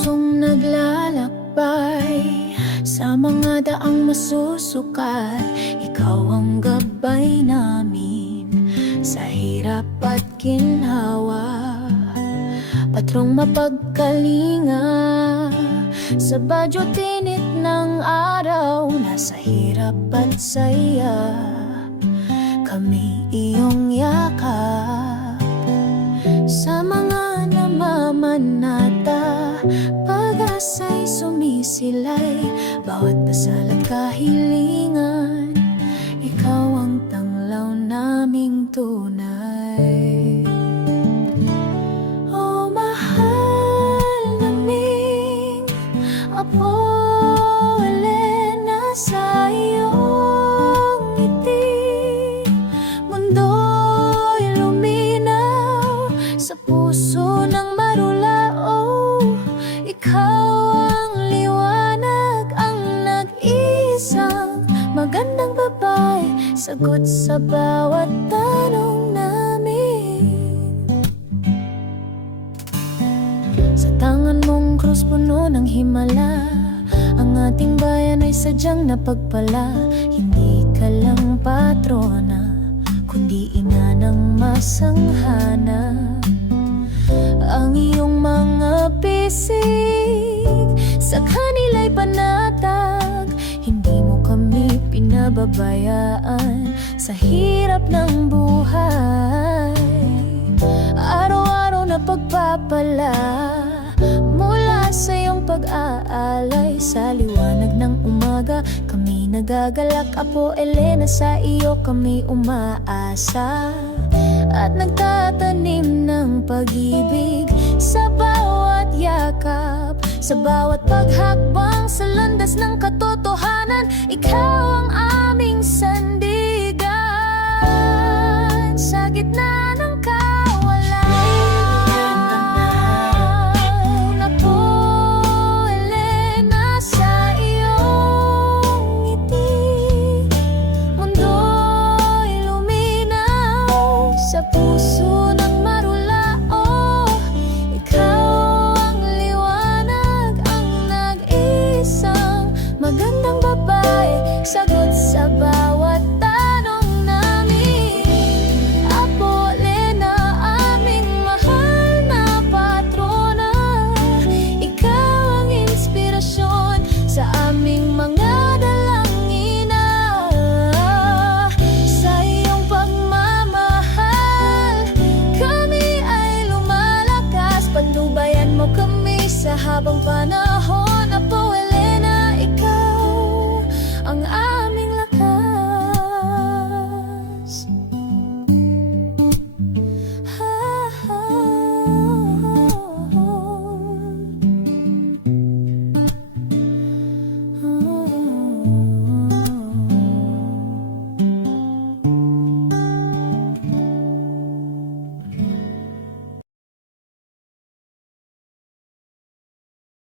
pusong naglalakbay sa mga daang masusukal. Ikaw ang gabay namin sa hirap at ginhawa, patrong mapagkalinga sa badyo tinit ng araw. Nasa hirap at saya, kami iyong yakap. Sa mga namamanata, pag-asa'y sumisilay. Bawat dasal at kahilingan, ikaw ang tanglaw naming tunay. O mahal naming Apo Elena, sa iyong ngiti mundo'y luminaw. Sa puso ng marulao, ikaw ang liwanag, ang nag-iisang magandang babae, sagot sa bawat tanong namin. Sa tangan mong krus puno ng himala, ang ating bayan ay sadyang napagpala. Hindi ka lang patrona, kundi ina ng masanghana. Ang iyong mga bisig sa kanila'y panatag. Hindi mo kami pinababayaan sa hirap ng buhay. Araw-araw na pagpapala mula sa iyong pag-aalay. Sa liwanag ng umaga kami nagagalak, Apo Elena, sa iyo kami umaasa. At nagtatanim ng pag-ibig sa bawat yakap, sa bawat paghakbang sa landas ng katotohanan. Ikaw ang aming sanay.